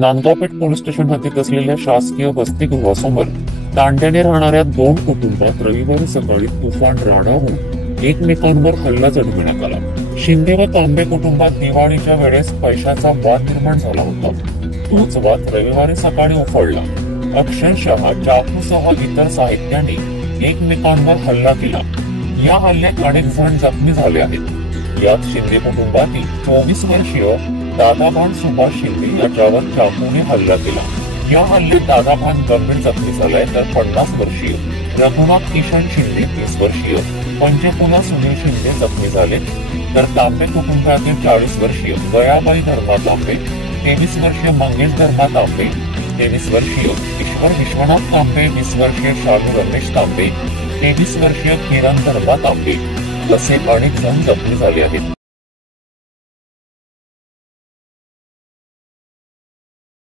Nandgaon Peth police station हद्दीत असलेल्या शासकीय वसतिगृहासमोर तांड्याने राहणाऱ्या 2 कुटुंबात रविवारी सकाळी तुफान राडा होऊन एकमेकांवर हल्ला चढविण्यात आला। शिंदे व तांबे कुटुंबात दिवाळीच्या वेळेस पैशाचा वाद निर्माण झाला होता। तोच वाद रविवारी सकाळी उफाळला। अक्षरशः चाकूसह इतर साहित्याने एकमेकांवर हल्ला केला। या हल्ल्यात अनेक जण जखमी झाले आहेत। यात शिंदे कुटुंबातील 24 वर्षीय दादाभान सुभाष शिंदे याच्यावर चाकूने हल्ला केला। या हल्ल्यात दादाभान गंभीर जखमी झालाय, तर 50 वर्षीय रघुनाथ किशन शिंदे, 30 वर्षीय पंचकुला सुनील शिंदे जखमी झाले, तर तांबे कुटुंबातील 40 वर्षीय गयाबाई धर्मा तांबे, 23 वर्षीय मंगेश धर्मा तांबे, 23 वर्षीय ईश्वर विश्वनाथ तांबे, 20 वर्षीय शालू रमेश तांबे, 23 वर्षीय किरण धर्मा तांबे असे अनेक जण जखमी झाले आहेत।